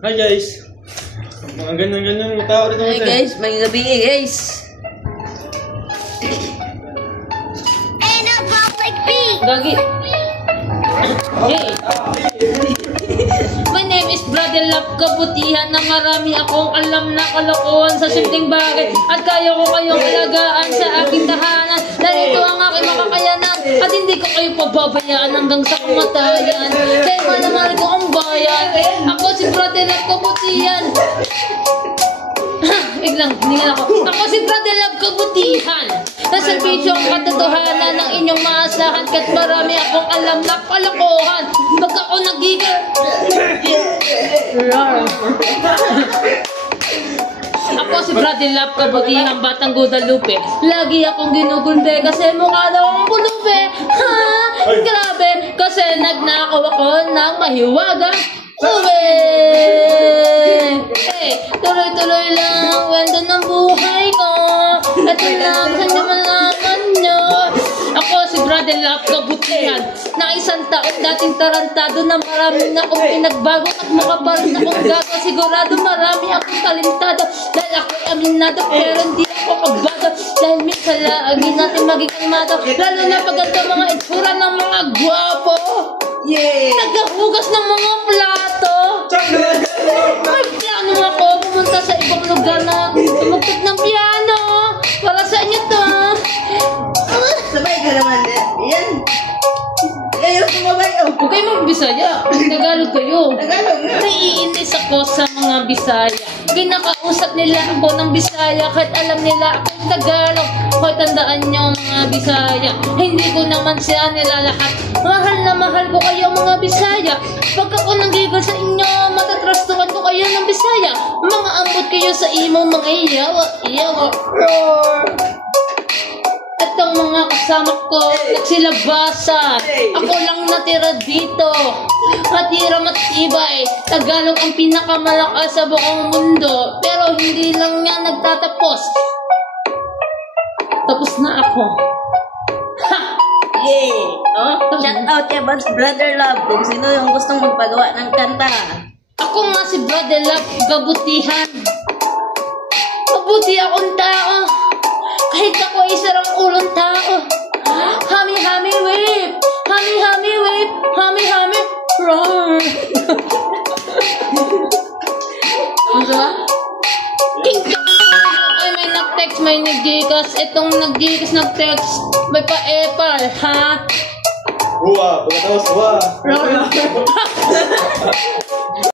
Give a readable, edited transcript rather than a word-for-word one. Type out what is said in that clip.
Hi guys! Mga ganyan-ganyan mga tao rito. Hi guys, may gabi guys. Gagi. Hey. My name is Brother Love Kabutihan na marami akong alam na kalokohan sa simpleng bagay at kaya ko kayong alagaan sa aking tahanan. Dahil ito ang aking makakayanan at hindi ko kayo pababayaan hanggang sa kamatayan. Kaya mahal ko ang bayan. Ako si Brother Love Kabutihan. Biglang, hingal ako. Ako si Brother Love Kabutihan. Nasa video ang katotohanan ng inyong maasahan kat marami akong alam na kalokohan. Pag ako nagigil. Ako si Brother Love Kabutihan, batang Guadalupe. Lagi akong ginugulbe kasi mukha daw ang pulubi. Ha? Grabe, kasi nagnakaw ako ng mahiwagang ube. Tuloy-tuloy lang ang kwento ng buhay ko. Ito lang sa inyo malaman nyo. Ako si Brother Love Kabutihan na isang taon dating tarantado na marami na akong pinagbago at mukha pa rin akong gago. Sigurado marami akong talentado dahil ako'y aminado pero hindi ako kabado dahil minsan lagi natin maging kalmado lalo na pag ito mga itsura ng mga gwapo. Naghahugas ng mga plato. May plano ako pumunta sa ibang lugar na tumugtog ng piano. Para sa inyo to. Sabay ka naman. Yan. Ayaw sumabay. Huwag kayo mag-Bisaya. Tagalog kayo. Tagalog nga. Naiinis ako sa mga Bisaya. Kinakausap nila ako ng Bisaya kahit alam nila akong Tagalog. Kahit tandaan nyo mga Bisaya, hindi ko naman sila nilalahat. Mahal na mahal ko kayo mga Bisaya. Pag ako nanggigil sa inyo, matatrastuhan ko kayo ng Bisaya. Mga ambot kayo sa imo, mga iyawa. At ang mga kasama ko, nagsilabasan. Ako lang natira dito. Matira matibay. Tagalog ang pinakamalakas sa buong mundo. Pero hindi lang yan nagtatapos. Tapos na ako. Ha! Yay! Shout out kay Brother Love kung sino yung gustong magpagawa ng kanta. Ako nga si Brother Love Kabutihan. Mabuti akong tao. Kahit ako isarang ulong tao. Hami-hami whip. Hami-hami whip. Hami-hami roar. Ano ba? Ay, may nag-text, may nag-gigas. Itong nag-gigas, nag-text. May pa-epal, ha? Huwa! Pagkatapos huwa! Roar.